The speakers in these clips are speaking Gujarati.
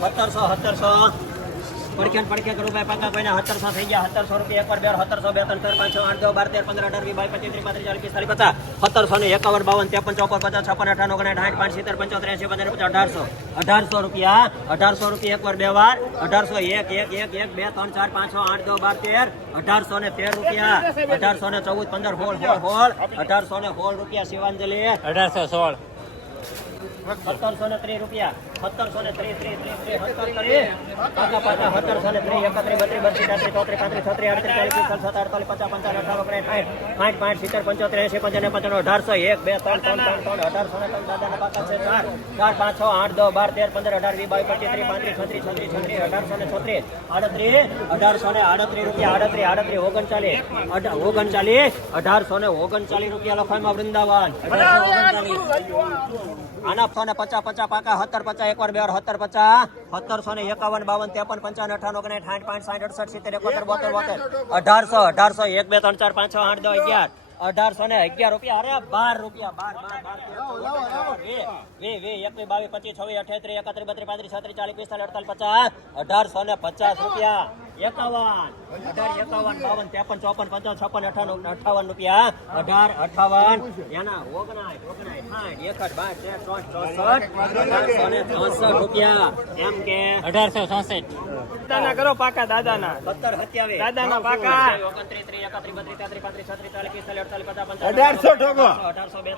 સત્તરસો સત્તરસો. પડકે ને પડકે કરું ભાઈ પાકા કોઈને સત્તરસો થઈ ગયા. સત્તરસો રૂપિયા એક વાર બે સત્તરસો બે ત્રણ ચાર પાંચ છ આઠ દસ બાર તેર પંદર અઢાર વીસ બાવીસ પચીસ ત્રીસ પાંત્રીસ ચાલીસ પિસ્તાલીસ પચાસ. સત્તરસો ને એકાવન બાવન ત્રેપન ચોપન પચાસ છપ્પન અઠાણું ઓગણ સાઠ પાંચ સિત્તેર પંચોતેર એસી પંદર પચાસ અઢારસો. અઢારસો રૂપિયા અઢારસો રૂપિયા એક વાર બે વાર. અઢારસો એક એક એક એક બે ત્રણ ચાર પાંચ છ આઠ દસ બાર તેર. અઢારસો ને તેર રૂપિયા. અઢારસો ને ચૌદ પંદર સોળ સોળ સોળ અઢારસો ને સોળ રૂપિયા શિવાંજલિ અઢારસો સોળ. સત્તરસો ને ત્રીસ રૂપિયા. સત્તરસો ને ત્રીસ પાકા પાકા સત્તરસો ને ત્રીસ એકત્રીસ બત્રીસ બત્રીસ ચોત્રીસ પચાસ પંચાવન અઠાવન ઓગણીસ સાઠ સાઠ પાંચ સિત્તેર પંચોતેર એસી પંચાવન પંચાવન અઢારસો એક બે ત્રણ ત્રણ ત્રણ ત્રણ અઢારસો ને ત્રણ ચાર પાંચ છ આઠ દસ બાર તેર પંદર અઢાર વીસ બાવીસ પચીસ ત્રીસ પાંત્રીસ છત્રીસ છત્રીસ છત્રીસ અઢારસો ને છત્રીસ અઢારસો ને આડત્રીસ રૂપિયા આડત્રીસ આડત્રીસ ઓગણચાલીસ ઓગણચાલીસ અઢારસો ને ઓગણચાલીસ રૂપિયા લખાણમાં વૃંદાવન આના ફોન પચાસ પચાસ પાકા, સત્તર પચાસ એકવાર બે સત્તર પચાસ સત્તરસો ને એકાવન બાવન ત્રેપન પંચાવન અઠાણું ઓગણીસ સાઠ પાંચ સાઠ અડસઠ સિત્તેર એકોતેર બોતેર બોતેર અઢારસો અઢારસો એક બે ત્રણ ચાર પાંચ છ આઠ દસ અગિયાર અઢારસો ને અગિયાર રૂપિયા અરે બાર રૂપિયા બાર બાર બાર વીસ, વીસ, એકવીસ બાવીસ પચીસ છવ્વીસ અઠ્યાત્રીસ એકત્રીસ બત્રીસ પાંત્રીસ છત્રીસ ચાલીસ પિસ્તાલીસ અડતાલીસ પચાસ અઢારસો ને પચાસ રૂપિયા. એકાવન. અઢાર એકાવન બાવન ત્રેપન ચોપન પંચાવન છપ્પન અઠાવન અઠાવન રૂપિયા. અઢાર અઠાવન. એના ઓગણાય ઓગણાય સાઠ એકઠ બાર તેર ચોસઠ ચોસઠ અઢારસો ને ચોસઠ રૂપિયા. એમ કે અઢારસો ચોસઠ. દાદાના કરો પાકા દાદાના. સત્તર સત્યાવીસ. દાદાના પાકા. ઓગણત્રીસ ત્રીસ એકત્રીસ બત્રીસ તેત્રીસ પાંત્રીસ છત્રીસ ચાલીસ પિસ્તાલીસ અડતાલીસ પચાસ પંચાવન અઢારસો ઠોકો. અઢારસો બે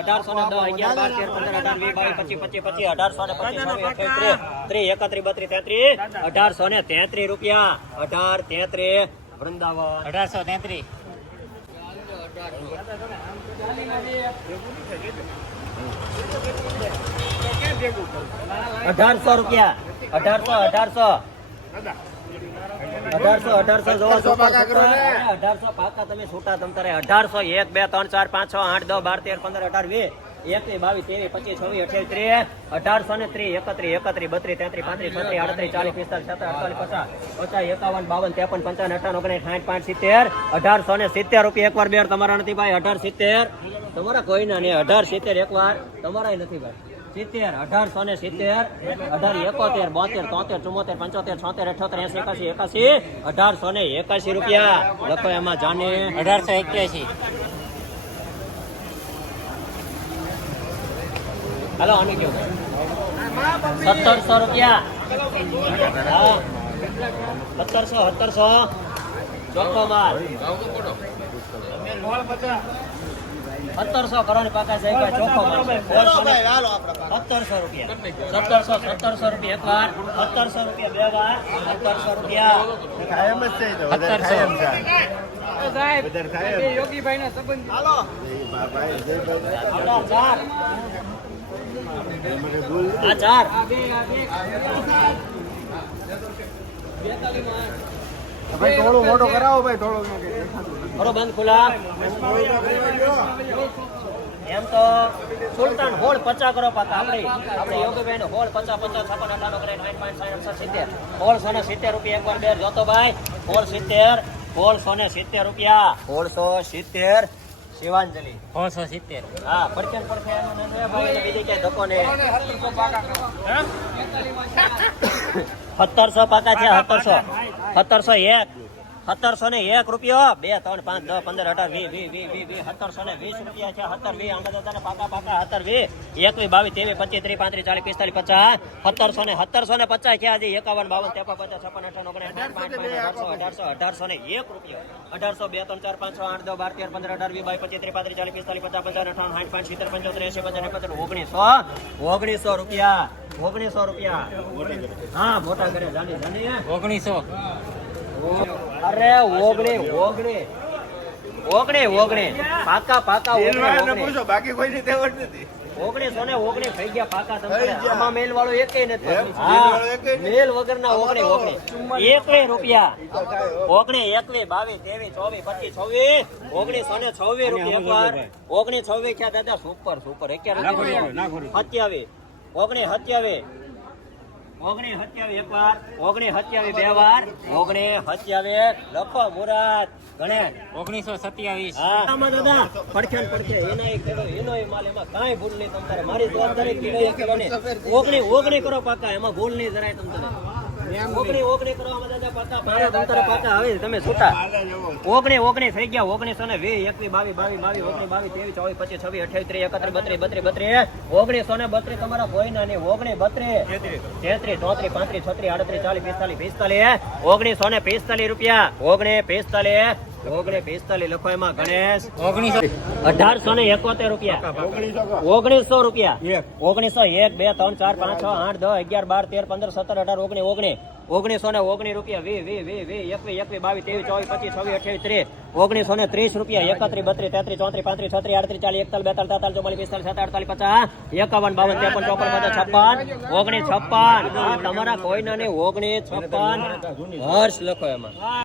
અઢારસો ને દસ અગિયાર બાર તેર પંદર અઢાર વીસ બાવીસ પચીસ પચીસ પચીસ અઢારસો ને પચીસ ત્રીસ એકત્રીસ બત્રીસ તેત્રીસ. અઢારસો ને તેત્રીસ રૂપિયા. અઢાર તેત્રીસ વૃંદાવન. અઢારસો તેત્રીસ અઢારસો રૂપિયા. અઢારસો અઢારસો. અઢારસો અઢારસો જોવો. અઢારસો પાકા તમે છૂટા તમ તારે. અઢારસો એક બે ત્રણ ચાર પાંચ છ આઠ દસ બાર તેર પંદર અઢાર વીસ. એકવીસ બાવીસ ત્રેવીસ પચીસ છવ્વીસ અઠ્યાવીસ ત્રીસ અઢારસો ને ત્રીસ એકત્રીસ એકત્રીસ બત્રીસ તેત્રીસ પાંત્રીસ છત્રીસ આડત્રીસ ચાલીસ પિસ્તાલીસ સત્તર અડતાલીસ પચાસ પચાસ એકાવન બાવન ત્રેપન પંચાવન અઠાવન ઓગણીસ સાઠ પાંચ સિત્તેર અઢારસો ને સિત્તેર રૂપિયા એકવાર બે તમારા નથી ભાઈ અઢાર સિત્તેર. તમારા કોઈના નહીં અઢાર સિત્તેર એકવાર તમારા નથી ભાઈ. સિત્તેર અઢારસો ને સિત્તેર અઢાર એકોતેર બોતેર તોતેર ચુમ્મોતેર પંચોતેર છોતેર અઠોતેર એસી એકાસી એકાસી અઢારસો ને એકાસી રૂપિયા. લખો એમાં જાને. અઢારસો એક્યાસી હાલો આનું કેવું સત્તરસો રૂપિયા. હા. સત્તરસો સત્તરસો. ચોખ્ખો માલ. સત્તરસો કરો ને પાકા સાહેબ ચોખ્ખો માલ સત્તરસો રૂપિયા. સત્તરસો સત્તરસો રૂપિયા એક વાર. સત્તરસો રૂપિયા બે વાર. સત્તરસો રૂપિયા. સત્તરસો. સાહેબ યોગીભાઈ ના સંબંધ હાલો. ચાર આ ચાર ભાઈ થોડું મોટો કરાવો ભાઈ થોડું કરો બંધ ખુલ્લા. એમ તો સુલતાન હોળ પચા કરો પાકા આપણે આપણે યોગીભાઈ ને હોળ પચા પચા છપ્પન અઠાણું કરે નાઇન પાંચ સાઠ અડસઠ સિત્તેર. સોળસો ને સિત્તેર રૂપિયા એકવાર બે જોતો ભાઈ. સોળ સિત્તેર સોળસો ને સિત્તેર રૂપિયા. સોળસો સિત્તેર. શિવાંજલિ. પાંચસો સિત્તેર. હા પડકે ને પડકે એનો ને ને ભાઈ એને બીજી ક્યાંય ધક્કો ને સત્તરસો પાકા છે. સત્તરસો સત્તરસો એક. સત્તરસો ને એક રૂપિયો. બે ત્રણ પાંચ દસ પંદર અઢાર વી વી વી વી વી સત્તરસો ને વીસ રૂપિયા છે. સત્તર વી આંગા દાદાને પાકા પાકા સત્તર વીસ. એકવીસ બાવીસ ત્રેવીસ પચીસ ત્રીસ પાંત્રીસ ચાલીસ પિસ્તાલીસ પચાસ. સત્તરસો ને સત્તરસો ને પચાસ છે. આજે એકાવન બાવન ત્રેપન પચાસ છપ્પન અઠાવન ઓગણીસ અઢારસો અઢારસો અઢારસો ને એક રૂપિયો. અઢારસો બે ત્રણ ચાર પાંચ છ આઠ દસ બાર તેર પંદર અઢાર વી બાવીસ પચીસ ત્રીસ પાંત્રીસ ચાલીસ પિસ્તાલીસ પચાસ પચાસ અઠાવન સાઠ પાંચ સિત્તેર પંચોતેર એસી પચાસ પચાસ ઓગણીસો ઓગણીસો રૂપિયા. ઓગણીસો રૂપિયા. હા મોટા કરે જાની જાની ઓગણીસો. અરે ઓગણે ઓગણે ઓગણે ઓગણે પાકા પાકા ઓગણે ઓગણે બાકી કોઈ તેવડ નથી. ઓગણીસો ને ઓગણી થઈ ગયા પાકા તમે. આમાં મેલ વાળો એકેય નથી? મેલ ઓગણે ઓગણે એકવે રૂપિયા. ઓગણે એકવે બાવીસ ત્રેવીસ ચોવીસ પચીસ છવ્વીસ. ઓગણીસો ને છવ્વીસ રૂપિયા એકવાર. ઓગણીસ છવ્વીસ ક્યાં દાદા? Super super. સત્યાવીસ. ઓગણીસ સત્યાવીસ. ઓગણી હત્યાવી એક વાર ઓગણી બે વાર ઓગણી સત્યાવી લખો મુરાદ ગણેશ. ઓગણીસો સત્યાવીસ. આમાં દાદા પડખે પડખે માલ એમાં કાંઈ ભૂલ નહીં તમારે મારી જવાબદારી ઓગણી ઓગણી કરો પાકા એમાં ભૂલ નહીં જરાય તમને ઓગણી થઈ ગયા, ઓગણીસો ને વીસ, એકવીસ, બાવીસ બાવીસ ઓગણીસ બાવીસ, ત્રેવીસ, ચોવીસ, પચીસ, છવ્વીસ, અઠ્યાવીસ, ત્રીસ, એકત્રીસ, બત્રીસ બત્રીસ ઓગણીસો ને બત્રીસ તમારા કોઈ ના ઓગણીસ બત્રીસ. તેત્રીસ, ચોત્રીસ, પાંત્રીસ, છત્રીસ, આડત્રીસ, ચાલીસ, પિસ્તાલીસ પિસ્તાલીસ, ઓગણીસો ને રૂપિયા, ઓગણીસ, પિસ્તાલીસ ઓગણીસ પિસ્તાલીસ લખો એમાં ગણેશ. ઓગણીસો અઢારસો ને એકોતેર રૂપિયા. ઓગણીસો રૂપિયા. ઓગણીસો એક બે ત્રણ ચાર પાંચ છ આઠ દસ અગિયાર બાર તેર પંદર સત્તર અઢાર ઓગણીસ ઓગણીસ. ઓગણીસો ને ઓગણીસ રૂપિયા વી વી વી વી એકવીસ એકવીસ બાવીસ ત્રેવીસ ચોવીસ પચીસ છવ્વીસ અઠ્યાવીસ ત્રીસ. ઓગણીસો ને ત્રીસ રૂપિયા એકત્રીસ બત્રીસ તેત્રીસ ચોત્રીસ પાંત્રીસ છત્રીસ આડત્રીસ ચાલીસ એકતાલીસ બેતાલીસ તેતાલીસ ચોમાલીસ પિસ્તાલીસ સત્તાલીસ અડતાલીસ પચાસ. એકાવન બાવન ત્રેપન ચોપન પચાસ છપ્પન. ઓગણીસ છપ્પન. તમારા કોઈના નહીં ઓગણીસ છપ્પન. હર્ષ લખો એમાં.